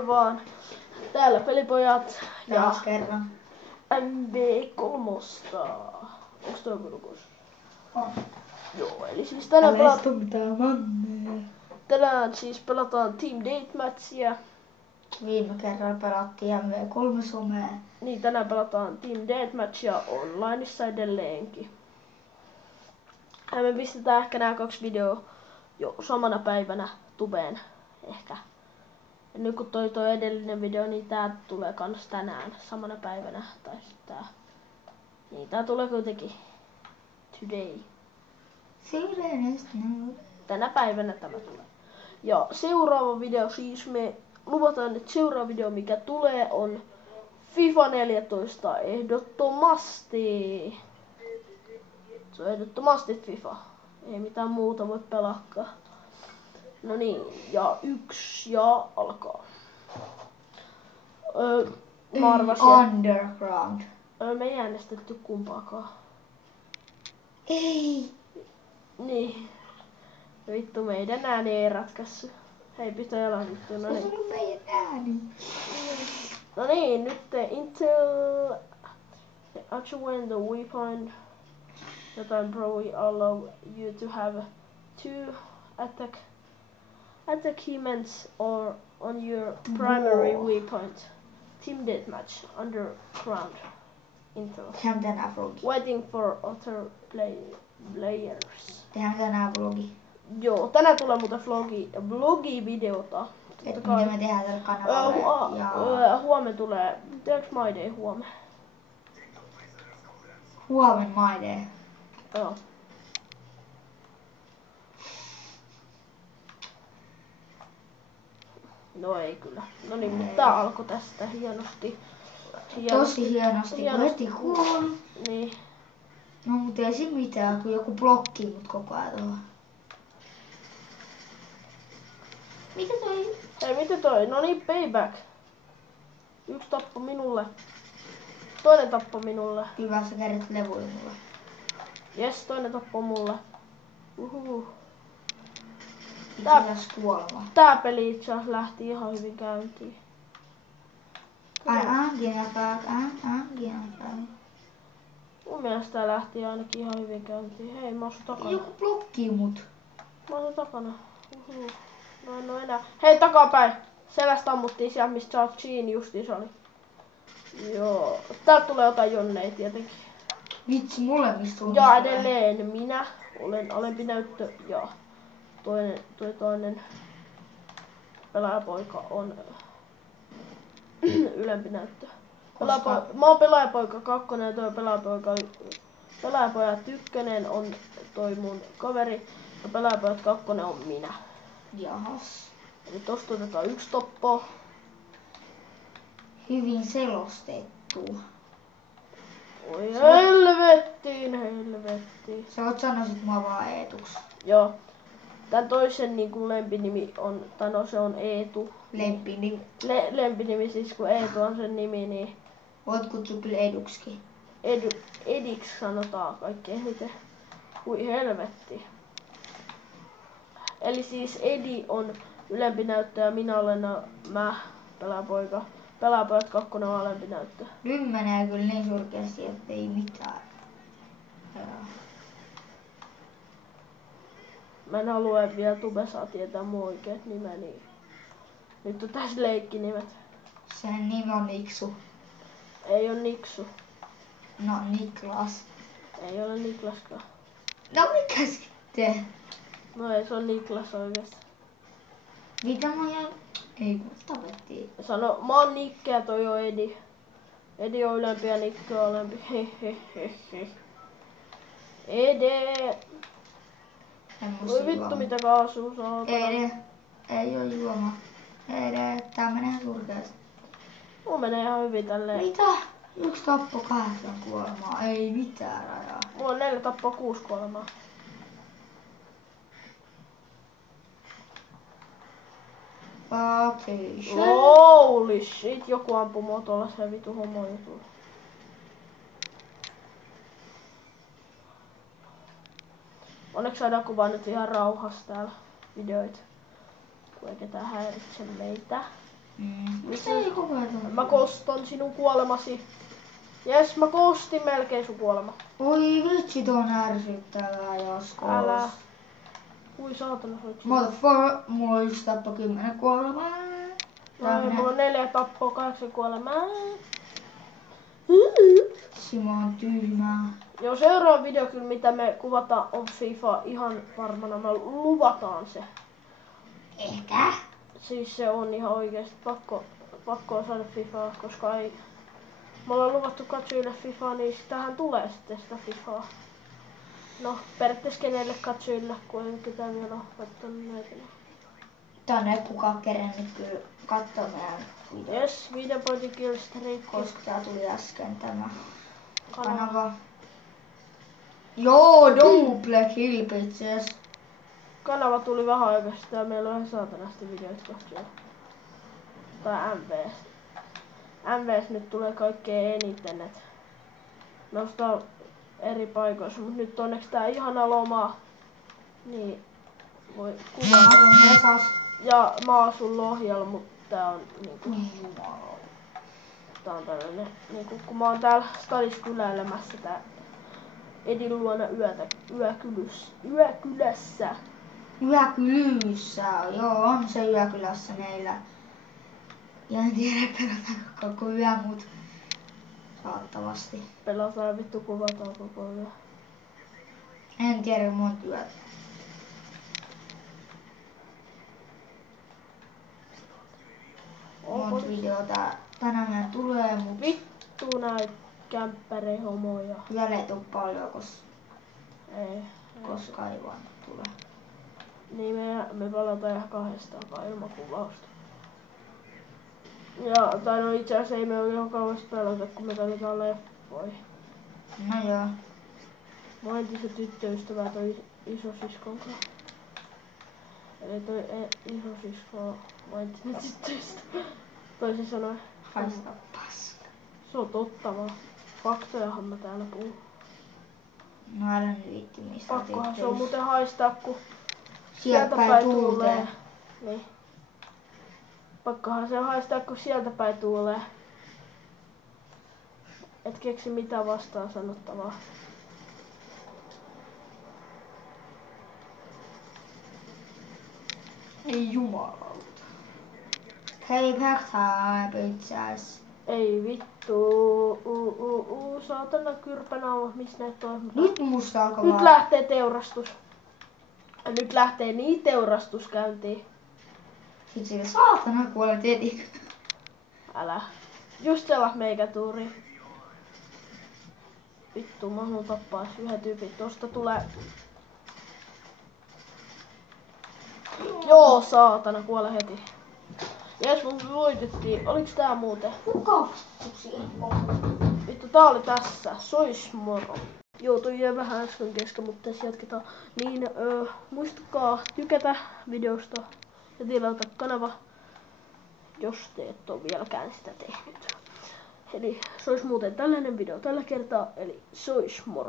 Moi vaan. Täällä pelipojat ja Taas kerran. MB3. Onks toi kulkuus? On. Joo, eli siis tänään siis pelataan Team Deathmatchia. Viime kerralla pelattiin MV3 somea. Niin, tänään pelataan Team Deathmatchia onlineissa edelleenkin. Ja me pistetään ehkä nämä 2 videoa jo samana päivänä tubeen ehkä. Ja nyt kun toi edellinen video, niin tää tulee kans tänään samana päivänä. Tai tää. Niin tää tulee kuitenkin today. Tänä päivänä tämä tulee. Ja seuraava video siis me luvataan, että seuraava video mikä tulee on FIFA 14 ehdottomasti. Se on ehdottomasti FIFA. Ei mitään muuta voi pelaakaan. No niin, ja 1 ja alkaa. Mä arvasin, Underground. me ei äänestetty kumpaakaan. Ei. Niin. Vittu, meidän ääni ei ratkassu. Hei, pitää olla vittu, no niin. Se on meidän ääni. No niin, nyt Intel actually when the weapon that I probably allow you to have 2 attackments or on your primary waypoint. Team Deathmatch underground. Intel. Tehdään tänään vlogi. Waiting for other players. Tehdään tänään vlogi. Joo, tänään tulee muuten vlogi-videota. Et mitä me tehdään tällä kanavalla. Huomenna tulee. Tehdäänkö My Day huomenna? Huomen My Day. Joo. No ei kyllä. No niin, mutta tää alkoi tästä hienosti. Tosi hienosti, kun heti huono. Niin. No mut ei siinä mitään, kun joku blokkii mut koko ajan tuohon. Mitä toi? Hei, miten toi? No niin, payback. 1 tappo minulle. Toinen tappo minulle. Hyvä, sä kerrot levuja mulle. Jes, toinen tappo mulle. Uhuhu. Itse kuolema. Tää peli itse asiassa lähti ihan hyvin käyntiin. I'm gonna fuck. Mun mielestä tää lähti ainakin ihan hyvin käyntiin. Hei, mä oon sun takana. Joku blokkii mut. Mä oon sun takana. Uhuhu. No en oo enää. Hei, takapäin. Selästä ammuttiin siellä, mistä Chargeen justiis oli. Joo. Täältä tulee jotain jonneja tietenkin. Vitsi, molemmista on. Ja edelleen minä olen alempi näyttö ja toinen pelaajapoika on ylempi näyttö. Mä oon pelaajapoika 2 ja toi pelaajapojat 1 on toi mun kaveri ja pelaajapojat 2 on minä. Jahas. Eli tosta otetaan 1 toppo. Hyvin selostettu. Oi helvettiin. Sä oot sanoisit mua vaan Eetuks. Joo. Tän toisen niinku lempinimi on, tai no se on Eetu. Lempinimi. Lempinimi siis kun Eetu on sen nimi, niin Voit kutsua kyllä Eduksikin. Ediksi sanotaan kaikkein eniten. Hui helvetti. Eli siis Edi on ylempi näyttö ja minä olen pelaajapoika. Pelaajapojat 2 on alempi näyttö. Nyt menee kyllä niin surkeasti, että ei mitään. Mä en halua vielä tubessa tietää mun oikeet nimeni. Nyt on tässä leikkinimet. Sen nimi on Niksu. Ei oo Niksu. No Niklas. Ei ole Niklaskaan. No mikä sitten? No ei, se on Niklas oikeesti. Mitä mä jään? Ei kun tapettiin. Sano, mä oon Nikke ja toi on Edi. Edi on ylempi ja Nikke on alempi. Hehehehe. Ede. Voi vittu mitä kaasua saa. Ei oo juoma. Tää menee surkeasti. Mulla menee ihan hyvin tälleen. Mitä? 1 tappo 8 kuolemaa. Ei mitään rajaa. Mulla on 4 tappoa 6 kuolemaa. Holy shit, joku ampuu mua tuollaisen vitu homojutulla. Onneksi saadaan kuvaa nyt ihan rauhassa täällä videoita. Kun ei ketään häiritse meitä. Mistä ei koko ajan? Mä kostan sinun kuolemasi. Jes, mä kostin melkein sun kuolema. Oi vitsi, tuo on ärsyttävää joskus. Älä. Ui saatana, soitsi. Motherfucker, mulla on 1 tappo 10 kuolemaa. No, mulla on 4 tappoa 8 kuolemaa. Simo on tyhmää. Joo, seuraava video kyllä mitä me kuvataan on FIFA ihan varmana. Me luvataan se. Ehkä. Siis se on ihan oikeesti pakko saada FIFAa, koska ei... Me ollaan luvattu katsojille FIFAa, niin sitähän tulee sitten sitä FIFAa. No, periaatteessa kenelle katsojille, kun ei ketään vielä ole kattonut näitä. Tänne ei kukaan kerennyt kyllä kattoo meidän videoita. Yes, 5 pointin killstreak. Koska tää tuli äsken tämä kanava. Joo, double kill bitches. Kanava tuli vähän aikaa sitten ja meillä on ihan saatanasti videoita kohtia. Tai MVS. MVS nyt tulee kaikkein eniten, et nostaa eri paikoissa, mut nyt onneksi tää ihana loma, niin voi kuvata. Ja mä asun Lohjalla, mut tää on niinku... Tää on tällainen, niinku kun mä oon täällä stadis kyläilemässä tää Edin luona yökylässä. Yökylyssä, joo on se yökylässä meillä. Ja en tiedä pelataanko koko yö, mut saattavasti. Pelataan vittu kuvataan koko yö. En tiedä monta yötä. Monta videota tänään tulee, mut vittu näitä kämppärihomoja. vielä ei tuu paljon, koska ei vaan tule. Niin me pelataan ihan 200 vaan ilman kuvausta. Ja, tai no itse asiassa ei me ole ihan kauheasti pelata, kun me katsotaan leffoja. No joo. Mä entisen tyttöystävää toi isosiskon kanssa. Eli toi isosisko on entinen tyttöystävä. Toisin sanoen. Haista paska. Se on totta vaan. Faktojahan mä täällä puhun. No älä nyt viitti mistä Pakkohan se on muuten haistaa, kun sieltä päin tuulee. Niin. Pakkohan se haistaa, kun sieltä päin tuulee. Et keksi mitään vastaan sanottavaa. Ei jumalauta. Hei time bitches. Ei vittu. Saatana kyrpänauha, missä näitä on? Nyt musta alkaa Nyt lähtee teurastus. Nyt lähtee niin teurastus käyntiin. Sit sille saatana kuolet heti. Älä. Just sellaat meikä tuuri. Vittu, mä haluan tappaa yhden tyypin. Tosta tulee... Joo, saatana, kuole heti. Jes, mun voitettiin. Oliks tää muuten? Kuka vittu Vittu, tää oli tässä. Sois moro. Joo, toi jäi vähän äsken kesken, mutta tässä jatketaan. Niin, muistakaa tykätä videosta ja tilata kanava, jos te et ole vieläkään sitä tehnyt. Eli se olisi muuten tällainen video tällä kertaa, eli sois moro.